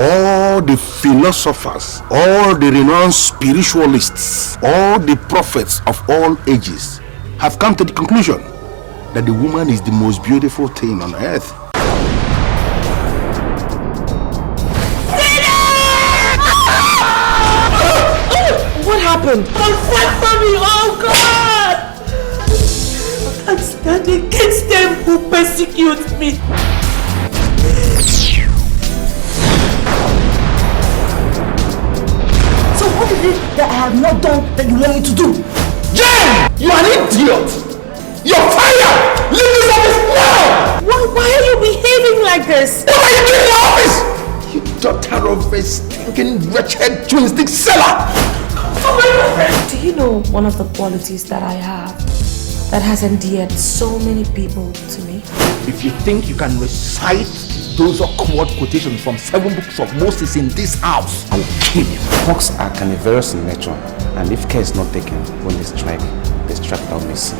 all the philosophers, all the renowned spiritualists, all the prophets of all ages have come to the conclusion that the woman is the most beautiful thing on earth. What happened? Fight for me, oh God! I stand against them who persecute me. So what is it that I have not done that you want me to do? Jane! You are an idiot! You're fired! Leave this office now! Why are you behaving like this? What are you doing in the office? You daughter of a stinking, wretched, twin stick seller! Do you know one of the qualities that I have that has endeared so many people to me? If you think you can recite those awkward quotations from 7 books of Moses in this house, I will kill you. Hawks are carnivorous in nature, and if care is not taken when they strike without mercy.